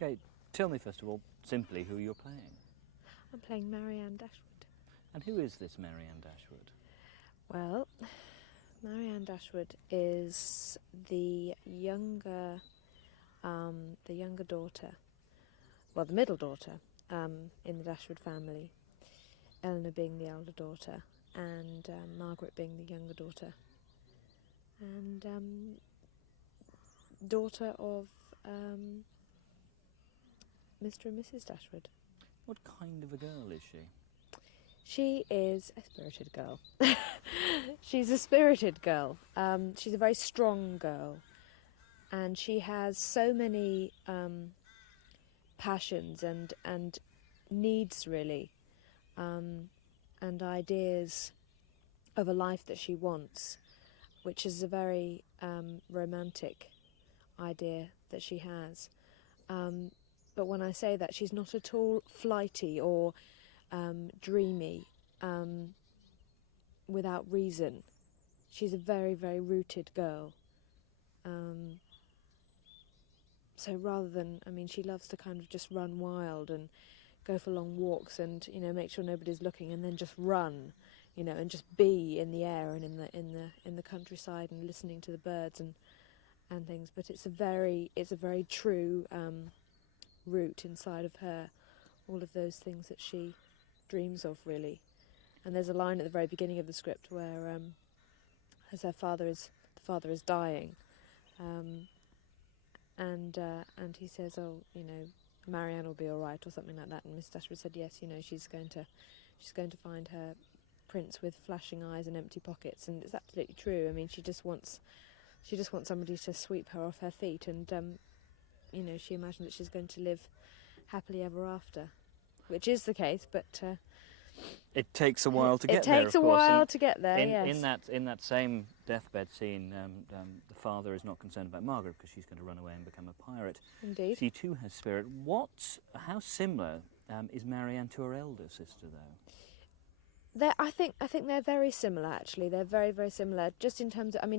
Kate, tell me first of all, simply, who you're playing. I'm playing Marianne Dashwood. And who is this Marianne Dashwood? Well, Marianne Dashwood is the younger daughter, well, the middle daughter in the Dashwood family, Eleanor being the elder daughter, and Margaret being the younger daughter, and daughter of Mr. and Mrs. Dashwood. What kind of a girl is she? She is a spirited girl. She's a spirited girl. She's a very strong girl. And she has so many passions and needs, really, and ideas of a life that she wants, which is a very romantic idea that she has. But when I say that, she's not at all flighty or dreamy without reason. She's a very, very rooted girl. So rather than, she loves to kind of just run wild and go for long walks and, make sure nobody's looking and then just run, and just be in the air and in the countryside and listening to the birds and things. But it's a very true root inside of her, all of those things that she dreams of, really. And there's a line at the very beginning of the script where, as the father is dying, and he says, "Oh, Marianne will be all right," or something like that. And Miss Dashwood said, "Yes, she's going to find her prince with flashing eyes and empty pockets." And it's absolutely true. She just wants somebody to sweep her off her feet, and she imagines that she's going to live happily ever after, which is the case, but it takes a while to get there. It takes a while to get there. Yes. In that same deathbed scene, the father is not concerned about Margaret because she's going to run away and become a pirate. Indeed. She too has spirit. How similar is Marianne to her elder sister, though? I think they're very similar. Actually, they're very, very similar. Just in terms of,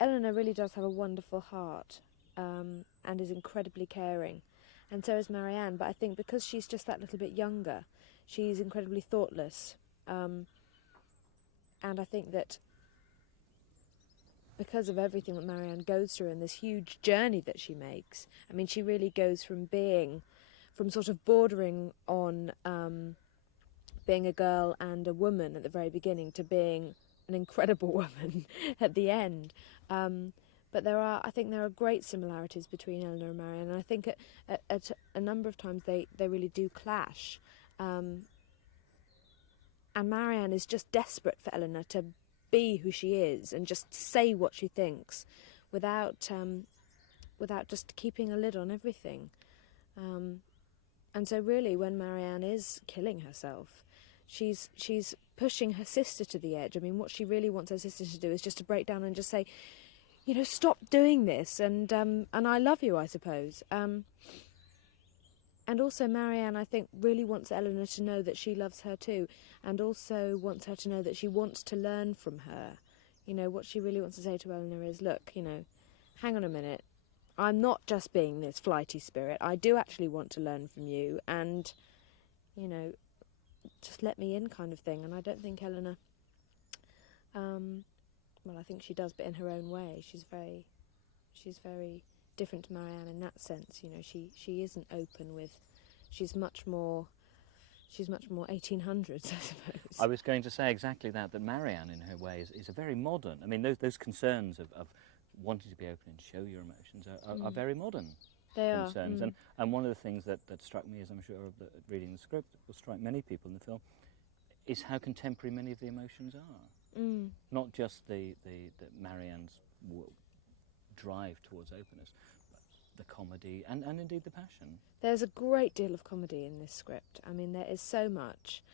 Eleanor really does have a wonderful heart, and is incredibly caring. And so is Marianne, but I think because she's just that little bit younger, she's incredibly thoughtless. And I think that because of everything that Marianne goes through and this huge journey that she makes, she really goes from sort of bordering on being a girl and a woman at the very beginning to being an incredible woman at the end. But I think there are great similarities between Eleanor and Marianne, and I think at a number of times they really do clash. And Marianne is just desperate for Eleanor to be who she is and just say what she thinks, without just keeping a lid on everything. And so really, when Marianne is killing herself, she's pushing her sister to the edge. What she really wants her sister to do is just to break down and just say, stop doing this, and I love you, I suppose. And also Marianne, I think, really wants Eleanor to know that she loves her too, and also wants her to know that she wants to learn from her. What she really wants to say to Eleanor is, look, hang on a minute, I'm not just being this flighty spirit, I do actually want to learn from you, and, just let me in, kind of thing. And I don't think Eleanor... well, I think she does, but in her own way. She's very different to Marianne in that sense. She isn't open with. She's much more 1800s, I suppose. I was going to say exactly that Marianne, in her way, is a very modern. Those concerns of wanting to be open and show your emotions are very modern. They concerns. are. And one of the things that struck me, as I'm sure reading the script, will strike many people in the film, is how contemporary many of the emotions are. Not just the Marianne's drive towards openness, but the comedy and indeed the passion. There's a great deal of comedy in this script. There is so much.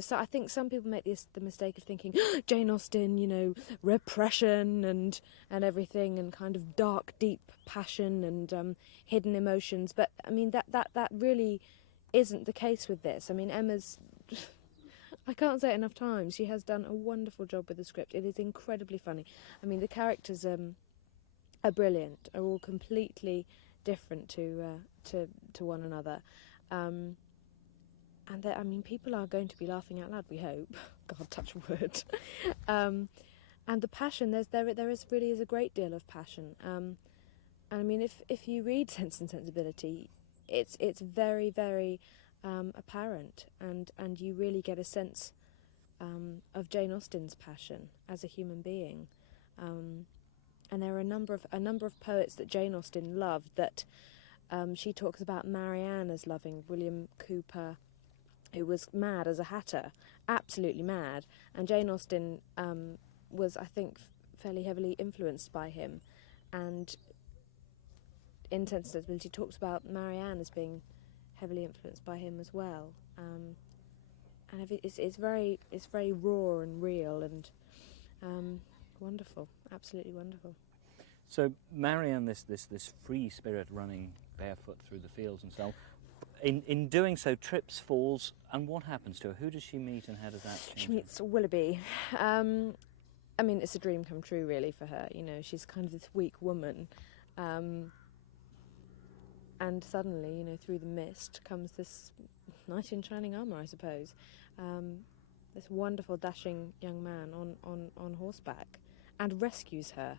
So I think some people make the mistake of thinking, Jane Austen, repression and everything, and kind of dark, deep passion and hidden emotions. But that really isn't the case with this. Emma's... I can't say it enough times. She has done a wonderful job with the script. It is incredibly funny. The characters are brilliant, are all completely different to one another. And I mean, people are going to be laughing out loud, we hope. God, touch wood. And the passion, there is really a great deal of passion. And I mean, if you read Sense and Sensibility, it's very, very apparent, and you really get a sense of Jane Austen's passion as a human being. And there are a number of poets that Jane Austen loved that she talks about Marianne as loving. William Cowper, who was mad as a hatter, absolutely mad, and Jane Austen was, I think, fairly heavily influenced by him, and in Sense and Sensibility talks about Marianne as being heavily influenced by him as well, and it's very raw and real and wonderful, absolutely wonderful. So Marianne, this free spirit running barefoot through the fields and so on, in doing so, trips, falls, and what happens to her? Who does she meet, and how does that change? She meets Willoughby. I mean, it's a dream come true, really, for her. You know, she's kind of this weak woman, and suddenly, you know, through the mist comes this knight in shining armour, I suppose. This wonderful, dashing young man on horseback, and rescues her.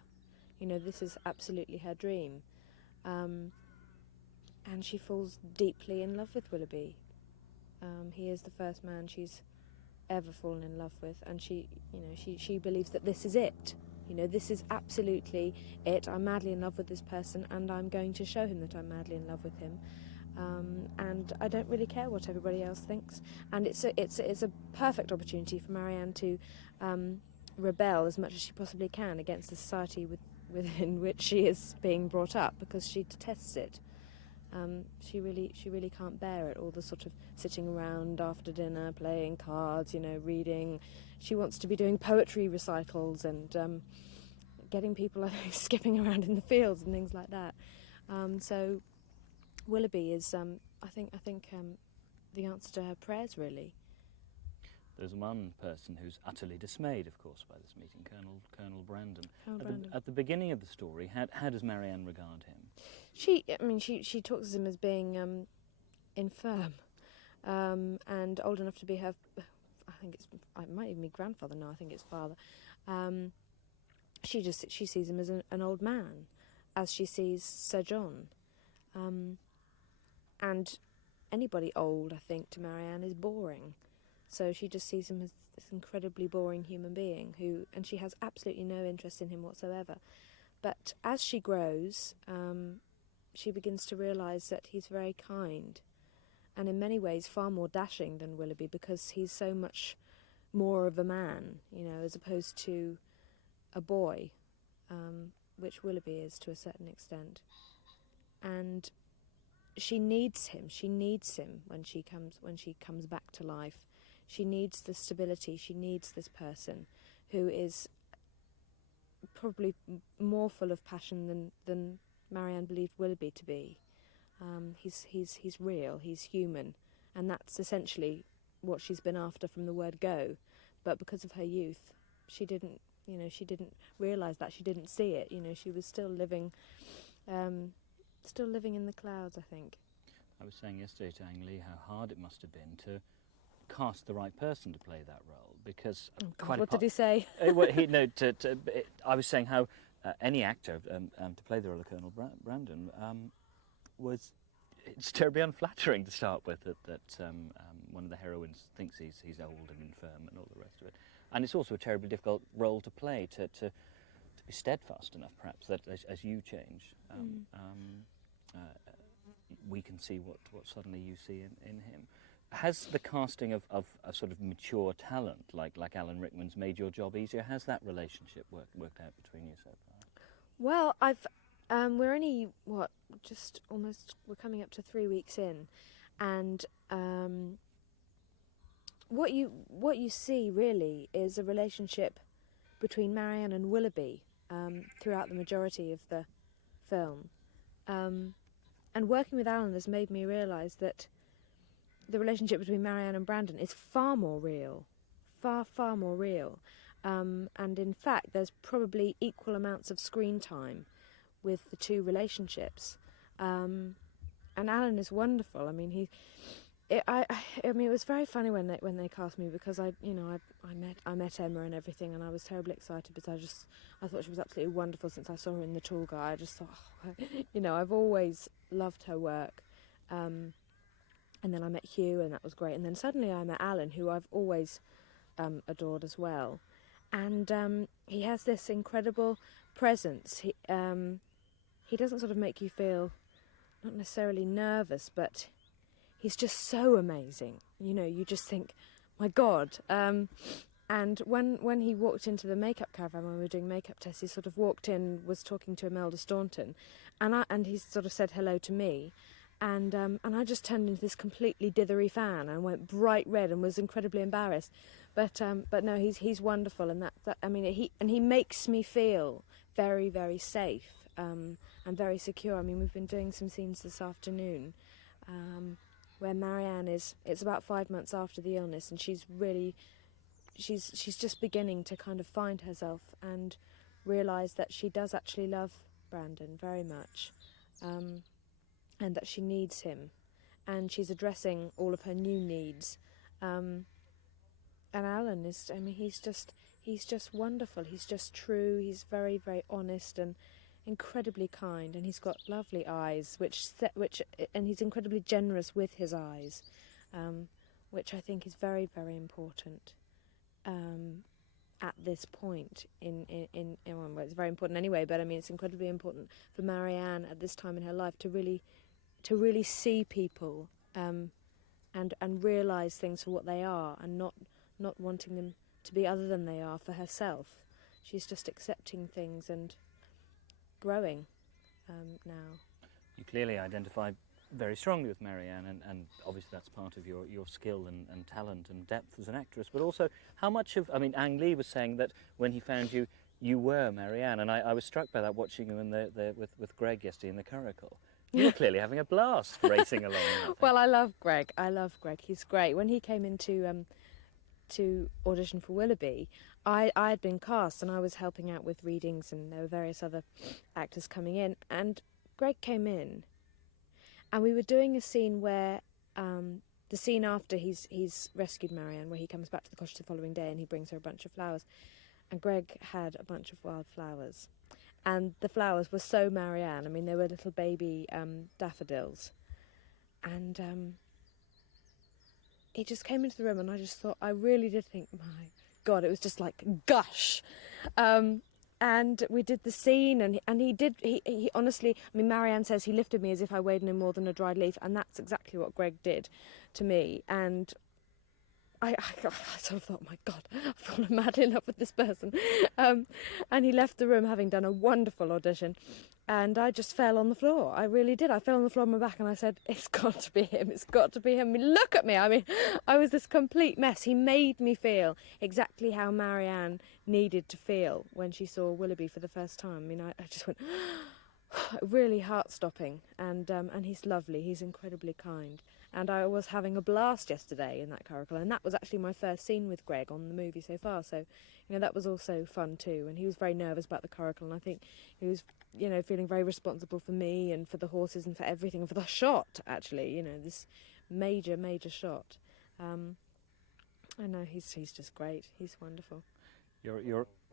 You know, this is absolutely her dream. And she falls deeply in love with Willoughby. He is the first man she's ever fallen in love with, and she believes that this is it. You know, this is absolutely it. I'm madly in love with this person, and I'm going to show him that I'm madly in love with him. And I don't really care what everybody else thinks. And it's a perfect opportunity for Marianne to rebel as much as she possibly can against the society within which she is being brought up, because she detests it. She really can't bear it, all the sort of sitting around after dinner, playing cards, you know, reading. She wants to be doing poetry recitals and getting people skipping around in the fields and things like that. So Willoughby is, I think, the answer to her prayers, really. There's one person who's utterly dismayed, of course, by this meeting, Colonel Brandon. At the beginning of the story, how does Marianne regard him? She talks of him as being infirm and old enough to be her. It might even be grandfather now. I think it's father. She sees him as an old man, as she sees Sir John, and anybody old, I think, to Marianne is boring. So she just sees him as this incredibly boring human being and she has absolutely no interest in him whatsoever. But as she grows, she begins to realise that he's very kind, and in many ways far more dashing than Willoughby, because he's so much more of a man, you know, as opposed to a boy, which Willoughby is to a certain extent. And she needs him. She needs him when she comes back to life. She needs the stability. She needs this person who is probably more full of passion than Marianne believed Willoughby to be. He's real. He's human, and that's essentially what she's been after from the word go. But because of her youth, she didn't realise that. She didn't see it. You know, she was still living in the clouds, I think. I was saying yesterday to Ang Lee how hard it must have been to cast the right person to play that role, because what did he say? I was saying how any actor to play the role of Colonel Brandon it's terribly unflattering to start with, that one of the heroines thinks he's old and infirm and all the rest of it, and it's also a terribly difficult role to play, to be steadfast enough, perhaps, that as you change, we can see what suddenly you see in him. Has the casting of a sort of mature talent like Alan Rickman's made your job easier? Has that relationship worked out between you so far? Well, we're only we're coming up to 3 weeks in, and what you see really is a relationship between Marianne and Willoughby throughout the majority of the film, and working with Alan has made me realise that the relationship between Marianne and Brandon is far more real, far more real, and in fact there's probably equal amounts of screen time with the two relationships. And Alan is wonderful. I mean, I mean, it was very funny when they cast me, because I met Emma and everything, and I was terribly excited because I thought she was absolutely wonderful since I saw her in The Tall Guy. I just thought, I've always loved her work. And then I met Hugh, and that was great. And then suddenly I met Alan, who I've always adored as well. And he has this incredible presence. He doesn't sort of make you feel not necessarily nervous, but he's just so amazing. You just think, my God. And when he walked into the makeup caravan when we were doing makeup tests, he sort of walked in, was talking to Imelda Staunton, and he sort of said hello to me. And I just turned into this completely dithery fan and went bright red and was incredibly embarrassed. But no, he's wonderful, and that I mean, he makes me feel very, very safe and very secure. I mean, we've been doing some scenes this afternoon where Marianne it's about 5 months after the illness, and she's just beginning to kind of find herself and realise that she does actually love Brandon very much, and that she needs him, and she's addressing all of her new needs. And Alan is, I mean, he's just wonderful. He's just true. He's very, very honest and incredibly kind, and he's got lovely eyes, and he's incredibly generous with his eyes, which I think is very, very important at this point well, it's very important anyway, but I mean, it's incredibly important for Marianne at this time in her life to really see people and realise things for what they are, and not wanting them to be other than they are for herself. She's just accepting things and growing now. You clearly identify very strongly with Marianne, and obviously that's part of your skill and talent and depth as an actress, but also how much of, I mean, Ang Lee was saying that when he found you, you were Marianne, and I was struck by that watching you with Greg yesterday in the curricle. You were clearly having a blast racing along. Well, I love Greg. He's great. When he came into to audition for Willoughby, I had been cast, and I was helping out with readings, and there were various other actors coming in, and Greg came in, and we were doing a scene where the scene after he's rescued Marianne, where he comes back to the cottage the following day and he brings her a bunch of flowers, and Greg had a bunch of wild flowers, and the flowers were so Marianne. I mean, they were little baby daffodils, and he just came into the room, and I just thought, I really did think, my God, it was just like gush. And we did the scene, and he honestly, I mean, Marianne says he lifted me as if I weighed no more than a dried leaf, and that's exactly what Greg did to me. And I sort of thought, my God, I've fallen madly in love with this person. And he left the room having done a wonderful audition, and I just fell on the floor. I really did. I fell on the floor on my back, and I said, it's got to be him. It's got to be him. I mean, look at me. I mean, I was this complete mess. He made me feel exactly how Marianne needed to feel when she saw Willoughby for the first time. I mean, I just went, really heart-stopping. And he's lovely. He's incredibly kind. And I was having a blast yesterday in that curricle, and that was actually my first scene with Greg on the movie so far. So, that was also fun too. And he was very nervous about the curricle, and I think he was, feeling very responsible for me and for the horses and for everything, and for the shot, actually, this major, major shot. I know, he's just great. He's wonderful. You're